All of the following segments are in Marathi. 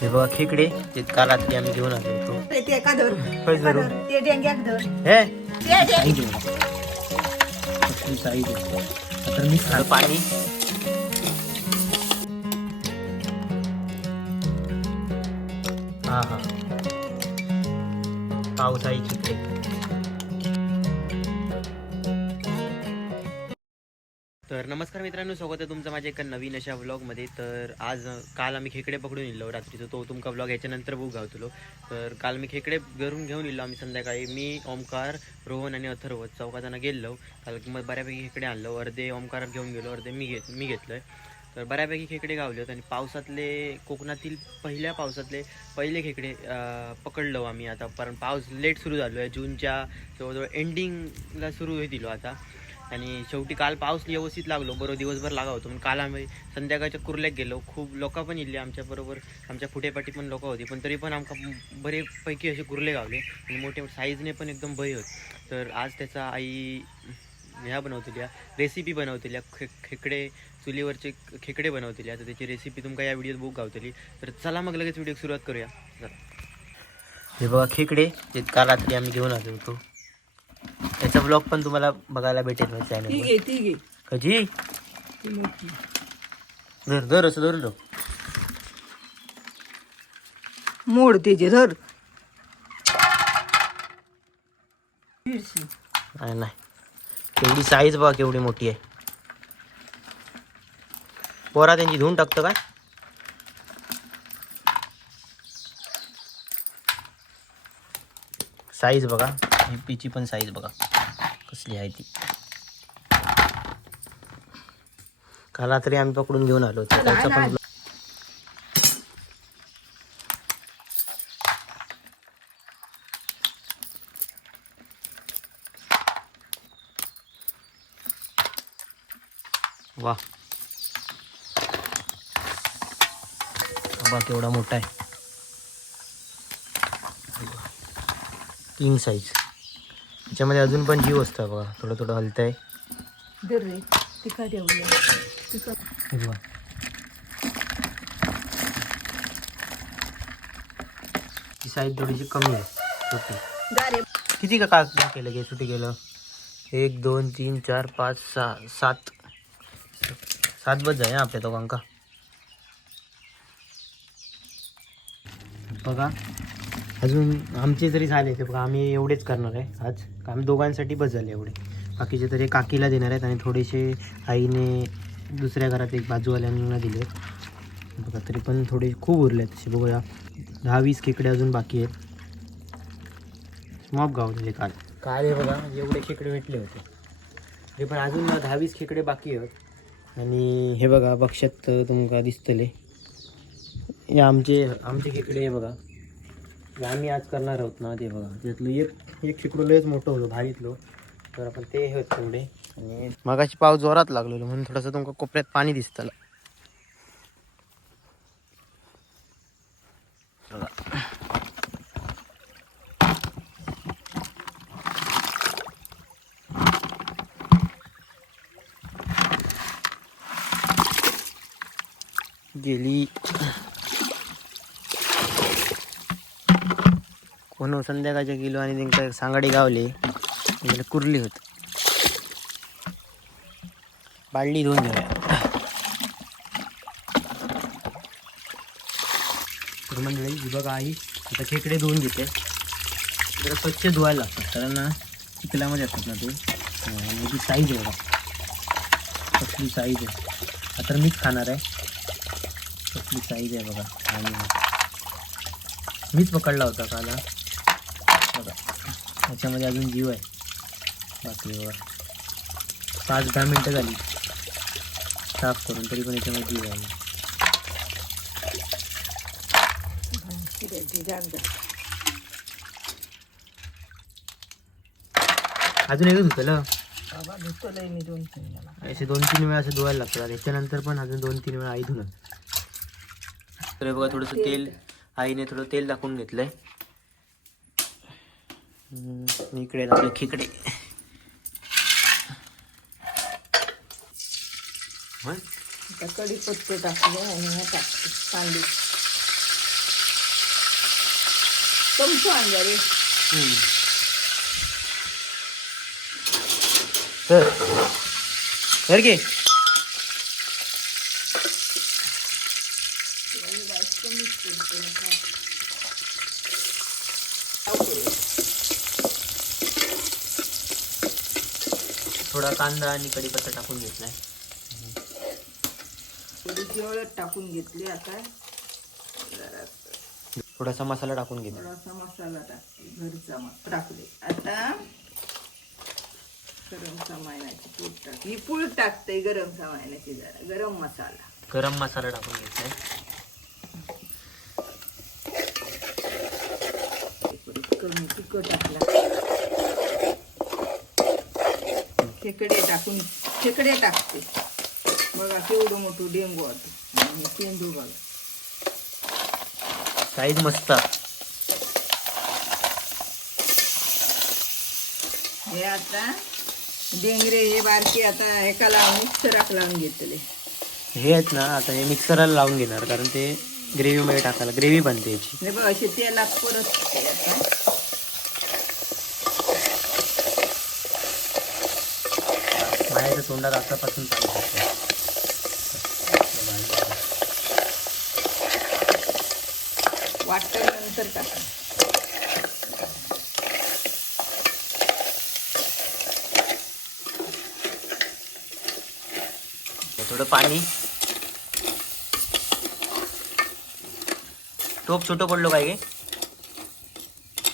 हे बघा खेकडे ते काल रात्री आम्ही घेऊन आलो होतो. ते का धर काय धरू? ते डेंग्याक धर हे ते साईज आहे बघा. कसली साईज आहे. आता मी खाल पाणी हा हा पावसाळी खेकडे. तर नमस्कार मित्रांनो, स्वागत आहे तुमचं माझ्या एका नवीन अशा व्लॉगमध्ये. तर आज काल आम्ही खेकडे पकडून इलो रात्रीचं, तो तुमका व्लॉग याच्यानंतर बघू गावतलो. तर काल मी खेकडे घरून घेऊन इलो आम्ही संध्याकाळी. मी ओमकार, रोहन आणि अथर्व चौघाजणं गेलो. काल मग बऱ्यापैकी खेकडे आणलो. अर्धे ओमकार घेऊन गेलो, अर्धे मी घेतलोय. तर बऱ्यापैकी खेकडे गावले होते आणि पावसातले कोकणातील पहिल्या पावसातले पहिले खेकडे पकडलो आम्ही आता. कारण पाऊस लेट सुरू झालो आहे, जूनच्या जवळजवळ एंडिंगला सुरू होईल आता. आणि शेवटी काल पाऊस व्यवस्थित लागलो, बरोबर दिवसभर लागा होतो. पण काल आम्ही संध्याकाळच्या कुर्ल्याक गेलो. खूप लोक पण इल्ले आमच्याबरोबर, आमच्या फुटेपाटी पण लोक होती. पण तरी पण आमका बरेपैकी असे कुर्ले गावले आणि मोठे साईजने पण एकदम भय होत. तर आज त्याचा आई ह्या बनवलेल्या रेसिपी बनवलेल्या खेकडे, चुलीवरचे खेकडे बनवलेल्या. तर त्याची रेसिपी तुमका या व्हिडिओत बुक गावतली. तर चला मग लगेच व्हिडिओ सुरुवात करूया. हे बघा खेकडे ते काल रात्री आम्ही घेऊन आलो होतो. त्याचा ब्लॉग पण तुम्हाला बघायला भेटेल माझ्या चॅनलवर. कधी धर धर असं धरून मोड त्याचे धर नाही नाही, केवढी साईज बघा, केवढी मोठी आहे. पोरा त्यांची धुवून टाकतं काय. साईज बघा, हिपीची पण साईज बघा कसली आहे ती. काल रात्री आम्ही पकडून घेऊन आलो. त्याचा पण वा बघा केवढा मोठा आहे. King size. त्याच्यामध्ये अजून पण जीव असतो बघा, थोडं थोडं हलतंय. धर रे तिखट ठेवूया तिखट. हे बघा ती साईज थोडीशी कमी आहे, छोटी. जा रे किती का काय केलं गे सुटी केलं. 1 2 3 4 5 6 7 7 बस आहे आपल्या दोघांका. बघा अजून आमचे जरी झाले ते बघा, आम्ही एवढेच करणार आहे आज. आम्ही दोघांसाठी बस झाले एवढे. बाकीचे तरी काकीला देणार आहेत आणि थोडेसे आईने दुसऱ्या घरात एक बाजूवाल्यांना दिले बघा. तरी पण थोडे खूप उरले आहेत तसे बघूया. 10-20 खेकडे अजून बाकी आहेत. मॉप गावलेले काल हे बघा एवढे खेकडे भेटले होते. तरी पण अजून 10-20 खेकडे बाकी आहेत. आणि हे बघा बक्षात तुमका दिसतले हे आमचे खेकडे. हे बघा आम्ही आज करणार आहोत ना, ते बघा त्यातलं एक खेकडं लयच मोठं होतं भारीतलं. तर आपण ते होत तेवढे. आणि मगाची पाऊस जोरात लागलेलो म्हणून थोडंसं तुमका कोपऱ्यात पाणी दिसतं. गेली कोण संध्याकाळच्या गेलो आणि त्यांना सांगाडी गावले कुरली होत. बाळली धुवून घेऊया. तर मंडळी ही बघा आई आता खेकडे धुवून घेते. जरा स्वच्छ धुवायला लागतात कारण चिखलामध्ये असतात ना ते. आणि साईज आहे बघा कसली साईज आहे. आता मीच खाणार आहे. कसली साईज आहे बघा. आणि मीच पकडला होता काला बघा. त्याच्यामध्ये अजून जीव आहे बाकी बघा. 5-10 मिनटं झाली साफ करून, तरी पण याच्यामध्ये जीव आहे. अजून एकच होतं असे 2-3 वेळा असं धुवायला लागतं. त्याच्यानंतर पण अजून 2-3 वेळा आई धुणं. तर बघा थोडंसं तेल, आईने थोडं तेल टाकून घेतलंय. इकडे आपले खेकडे. कढीपत्ते टाकले आणि कांदे. चमचो आणला रे. तर घे. थोडा कांदा आणि कढीपत्ता टाकून घेतलाय. थोडीशी हळद टाकून घेतली. आता थोडासा मसाला टाकून घेतला. थोडासा मसाला टाकते, घरचा टाकले. आता गरम सामानाची पूड टाक. ही पूड टाकते गरम सामानाची, जरा गरम मसाला. गरम मसाला टाकून घेतलाय. कमी तिखट टाकला. खेकडे टाकते. बघा केवढं मोठं डेंगू होतं आणि पेंदू बघा. साईज मस्त. हे आता डेंगरे हे बारके आता एका लावून मिक्सराक लावून घेतले. हे आहेत ना, आता हे मिक्सरला लावून घेणार, कारण ते ग्रेव्ही मध्ये टाकायला ग्रेव्ही बनते याची. हे बघ असे तेलात परत आता माझ्या तोंडात आतापासून पाणी टाकतं. वाटल्यानंतर टाका. थोडं पाणी. टोप छोटं पडलो काय गे?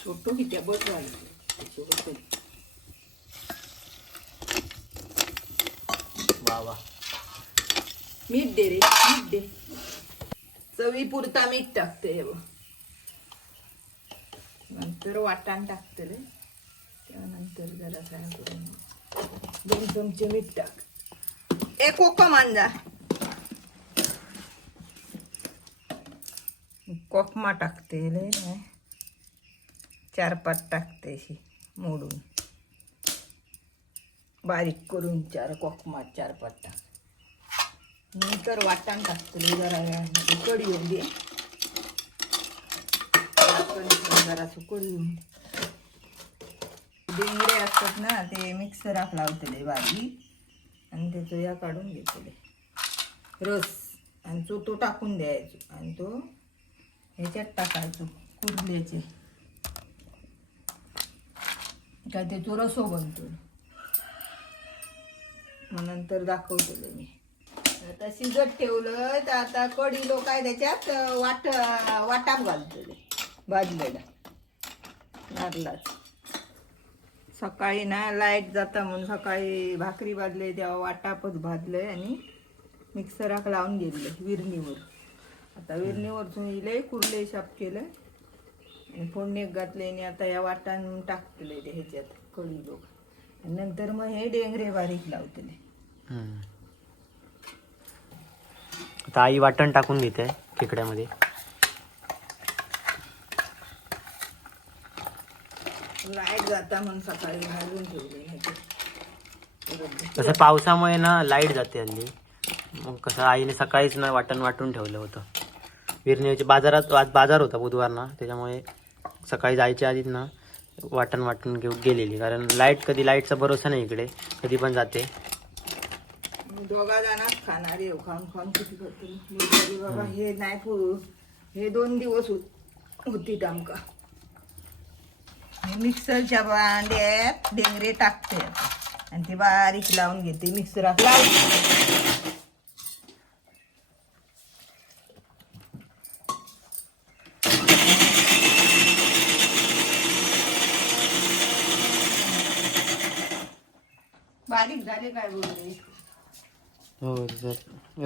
छोटो किती बस झाली. वा वा. मीठ दे रे, मीठ दे. चवी पुरता मीठ टाकते. हे बघ. नंतर वाटाण टाकते रे. त्यानंतर जरा काय करून 2 चमचे मीठ टाक. एक कोकम आणजा. कोकमा टाकते रे. 4-5 टाकते अशी मोडून, बारीक करून 4 कोकमा 4-5 टाक. नंतर वाटाण टाकते जरा वेळामध्ये. कढी येऊन दे. जरा कढी येऊन दे. डेंगरे असतात ना, ते मिक्सराक लावतले बारीक आणि त्याचं या काढून घेतले रस, आणि तो टाकून द्यायचो आणि तो ह्याच्यात टाकायचो कुर्ल्याचे. काय त्याचो रसो बनतो. मग नंतर दाखवतो मी. आता शिजत ठेवलं तर आता कढीलो काय त्याच्यात वाटाप घालतले भाजलेला नारळाच. सकाळी ना लाईट जाता म्हणून सकाळी भाकरी भाजले तेव्हा वाटापच भाजलंय आणि मिक्सराक लावून गेले विरणीवर. आता विरणीवरतून इले कुर्ले साफ केलं आणि फोडणीत घातले आणि आता या वाटाण टाकले ते ह्याच्यात कढी लोक. नंतर मग हे डेंगरे बारीक लावतले. आता आई वाटण टाकून घेते खेकड्यामध्ये. लाईट जाता म्हणून सकाळी घालून ठेवले. तसं पावसामुळे ना लाईट जाते हल्ली. मग कसं आईने सकाळीच ना वाटण वाटून ठेवलं होतं. विरणीच्या बाजारात आज बाजार होता बुधवार ना, त्याच्यामुळे सकाळी जायच्या आधीच ना वाटण वाटून घेऊन गेलेली. कारण लाईटचा भरोसा नाही इकडे, कधी पण जाते. दोघा जणांच खाणार येऊ. खाऊन किती करतो बाबा. हे नाही हे 2 दिवस होती आमका. मिक्सरच्या भांड्यात डेंगरे टाकते आणि ते बारीक लावून घेते मिक्सरात लावून. बारीक झाले काय बोलले. हो,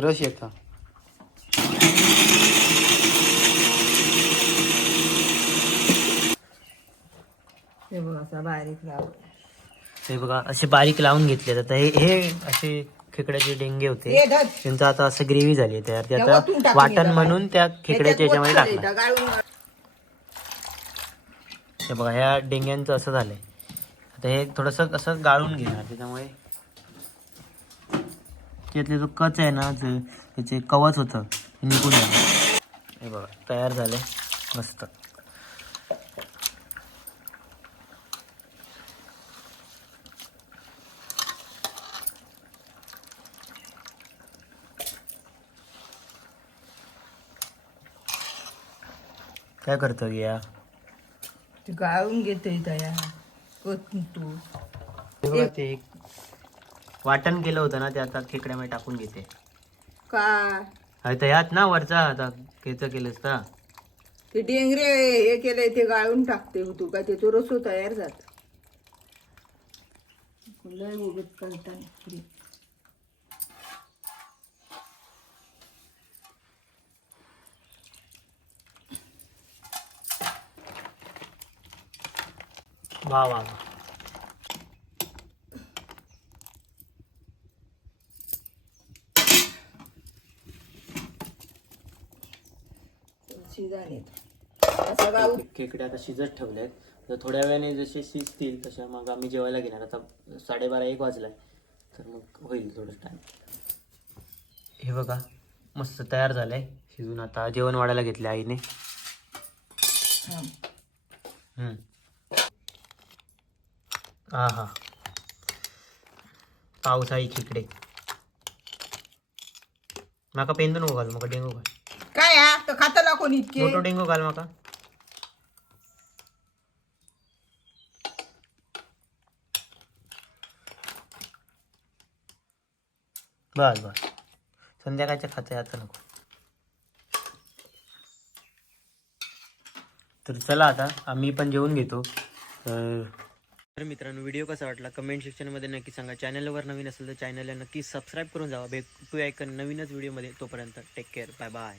रस येता. हे बघ असा बारीक लावून. हे बघा असे बारीक लावून घेतले. आता हे असे खेकड्याचे डेंगे होते, त्यांचं आता असं ग्रेव्ही झाली तयार. ते आता वाटण म्हणून त्या खेकड्याच्या याच्यामध्ये टाकलं. हे बघा ह्या डेंग्यांचं असं झालंय. आता हे थोडंसं असं गाळून घेणार, त्याच्यामुळे त्यातले जो कच आहे ना, त्याचे कवच होतं निघून जाणार. हे बघा तयार झाले मस्त. काय करतो या ते गाळून घेतोय तया तू ते वाटण केलं होतं ना ते आता खेकड्यामध्ये टाकून घेते. का यात ना वरचा आता केचं केलंस का ते डेंगरे हे केलंय ते गाळून टाकते तू का ते तो रसो तयार जात लय उगत करताना. वा वा वा. शिजाने असं गाळून खेकडे आता शिजत ठेवलेत. तर थोड्या वेळाने जसे शिजतील तशा मग आम्ही जेवायला घेणार. आता 12:30-1 वाजलाय तर मग होईल थोडं टाइम. हे बघा मस्त तयार झालंय शिजून. आता जेवण वाढायला घेतले आईने. हा हा पावसाळी खेकडे. माका पेंदू नको घाल मका डेंगू घाल. काय हा तर खाताला कोणी इतके मोठो डेंगू घाल माका. बस बस संध्याकाळच्या खाते आता नको. तर चला आता आम्ही पण जेवून घेतो. तर मित्रांनो व्हिडिओ कसा वाटला कमेंट सेक्शनमध्ये नक्की सांगा. चॅनलवर नवीन असेल तर चॅनलला नक्की सबस्क्राईब करून जावा. भेटूया एका नवीनच व्हिडिओमध्ये. तोपर्यंत टेक केअर. Bye bye.